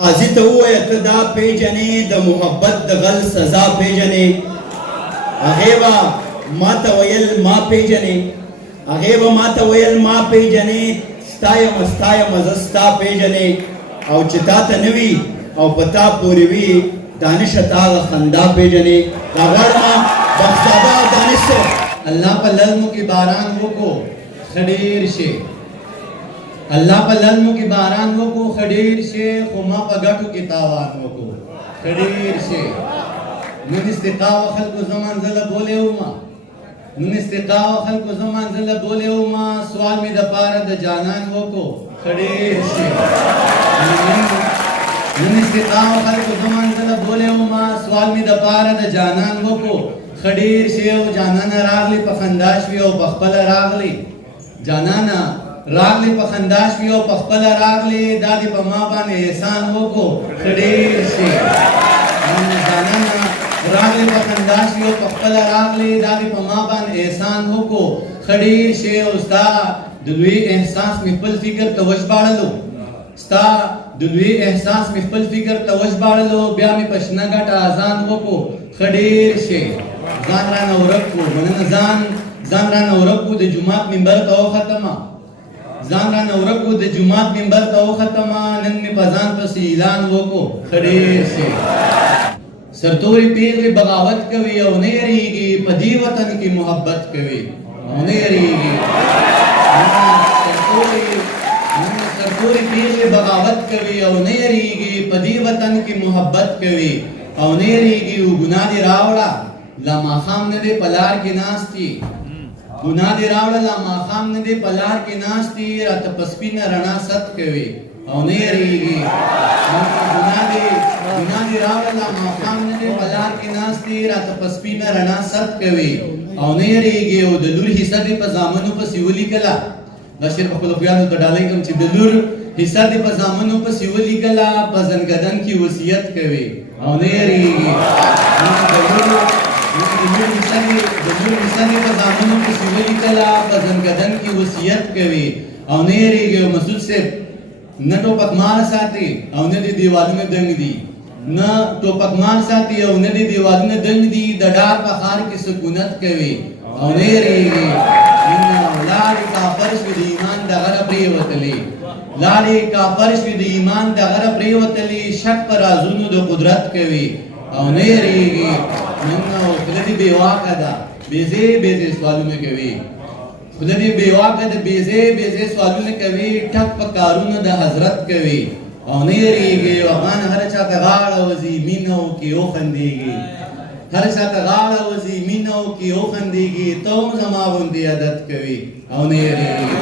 قاضي ته ووایه ته دا پیژنې د محبت د غل سزا پیژنې هغې به ما ته ویل ما پیژنې هغې به ما ته ویل ما پیژنې ستا یمه زه ستا پیژنې او چې تا ته نه وي او په تا پورې وي دانشه تا هغه خندا پیژنې دا غواړم بختزاده او دانش صاحب الله په للمو کې باران وکړو خډیر شي الله په للمو کې باران وکړو خډیر شي خو ما په ګټو کې تاوان وکړو خډیر شي نن استقاو خلکو زمان زله بولې وما نن استقاو خلکو زمان زله بولې وما سوال مې د پاره د جانان وکړو خډیر شي نن استقاو خلکو زمان زله بولې وما سوال مې د پاره د جانان وکړو خډیر شي او جانان راغلی په خنداش وی او په خپل راغلی جانان راغلی په خنداش وی او په خپل راغلی دا دې په ما باندې احسان وکړو خډیر شي جانان راغلی په خنداش وی او په خپل راغلی دا دې په ما باندې احسان وکړو خډیر شي او ستا د لوی احساس مې خپل فکر ته وژباړلو ستا د لوی احساس مې خپل فکر ته وژباړلو بیا مې په شنه ګټه اذان وکړو خډیر شي ځان رانه ورک کړو مننه ځان رانه ورک کړو د جومات منبر ته وختمه ځان رانه ورک کړو د جومات منبر ته وختمه نن مې په ځان پسې اعلان وکړو خډیر شي سرتوري پیغلې بغاوت کوي او نه یریږي په دې وطن کې محبت کوي او نه یریږي سرتوري پیغلې بغاوت کوي او نه یریږي په دې وطن کې محبت کوي او نه یریږي او ګناه دې راوړه لا ماښام نه دی په لار کې ناستي ګناه دې راوړه لا ماښام نه دی په لار کې ناستي راته په سپینه رڼا ست کوي او نه یریږي ګناه دې راوړه لا ماښام نه دی په لار کې ناستي راته په سپینه رڼا ست کوي او نه یریږي او د لور حصه دې په زامنو پسې ولیکله دا شعر په خپلو خویانو ته ډالۍ کوم چې د لور حصه دې په زامنو پسې ولیکله په زنګدن کې وصیت کوي او نه یریږي د لور حصه دې په زامنو پسې ولیکله په زنګدن کې وصیت کوي او نه یریږي او مسعود صاحب نه ټوپک مار ساتي او نه دې دیوالونه دنګ دي نه ټوپک مار ساتي او نه دې دیوالونه دنګ دي د ډار په ښار کې سکونت کوي او نه یریږي لاړې کافر شوې د ایمان د غره پرېوتلې لاړې کافر شوې د ایمان د غره پرېوتلې شک په رازونو د قدرت کوي او نه یریږي نن خدای دې بېواکه ده بېځې سوالونه کوي خدای دې بېواکه ده بېځې سوالونه کوي ټک په کارونه د حضرت کوي او نه یریږي افغان هر چا ته غاړه وځي مینه وکړي وخندېږي هر چا ته غاړه وځي مینه وکړي وخندېږي ته هم زما غوندې عادت کوي او نه یریږي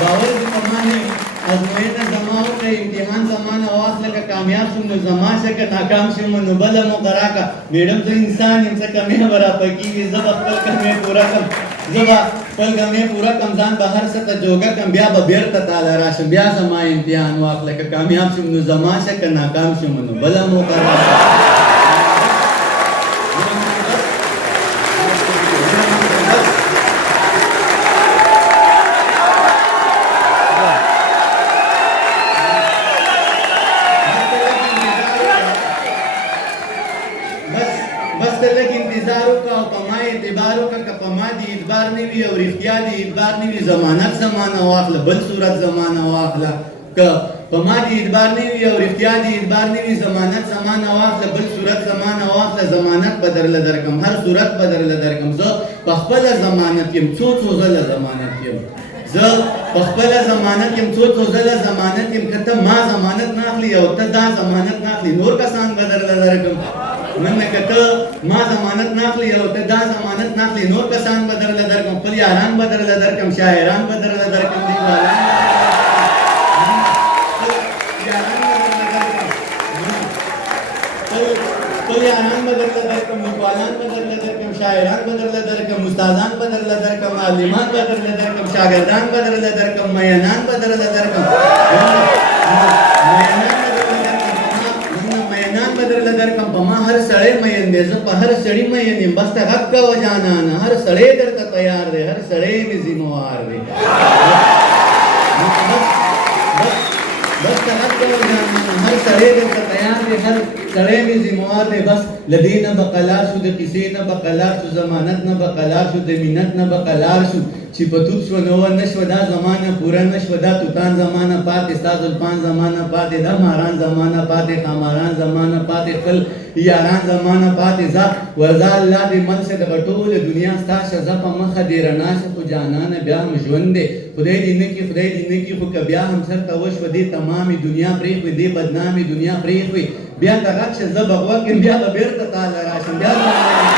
باور دې په ما نه ازموینه زما وکړه امتحان زما نه واخله که کامیاب شم نو زما شه که ناکام شم نو بله مقرره کړه میډم زه انسان یم څه کمې به راپکېږي زه به خپل کمې پوره کړم ځان به هر څه ته جوګه کړم بیا به بېرته تاله راشم بیا زما امتحان واخله که کامیاب شم نو زما شه که ناکام شم نو بله مقرره او رښتیا دې اعتبار نه وي ضمانت زمانه واخله بل صورت زمانه واخله که په ما دې اعتبار نه وي او رښتیا دې اعتبار نه وي ضمانت زمانه واخله بل صورت زمانه واخله ضمانت به درله درکړم هر صورت به درله درکړم زه په خپله ضمانت یم څو ځله ضمانت یم زه په خپله ضمانت یم څو ځله ضمانت یم که ته ما ضمانت نه اخلي او ته دا ضمانت نه اخلي نور کسان به درله درکړم نن که ته ما ضمانت نه اخلي او ته دا ضمانت نه اخلي نور کسان به درله درکړم خپل یاران به درله درکړم شاعران به درله درکړم لیکوالان خپل یاران به درله درکړم لیکوالان به درله درکړم شاعران به درله درکړم استادان به درله درکړم عالمان به درله درکړم شاګردان به درله درکړم مینان به درله درکړم درله درکم په ما هر سړی مین دی زه په هر سړي مین یم بس ته غږ کوه جانانه هر سړی درته تیار دی هر سړی مې ذمهوار دی بس طاقت کوه جانانه هر سړی درته تیار دی هر سړی مې ذموار دی بس له دې نه به قلار شو د کیسې نه به قلار شو ضمانت نه به قلار شو د مینت نه به قلار شو چې په توت شوه نو نه شوه دا زمانه پوره نه شوه دا توتان زمانه پاتې ستا زلفان زمانه پاتې دا ماران زمانه پاتې خاماران زمانه پاتې خپل یاران زمانه پاتې ځه ورځه الله دې من شه دغه ټوله دنیا ستا شه ځه په مخه دې رڼا شه خو جانانه بیا هم ژوند دی خدای دې نه کړي خدای دې نه کړي خو که بیا هم سرته وشوه دې تمامې دنیا پرېښوي دې بدنامې دنیا پرېښوي بیا ته غږ شه زه به غوږ یم بیا به بېرته تاله راشم بیا به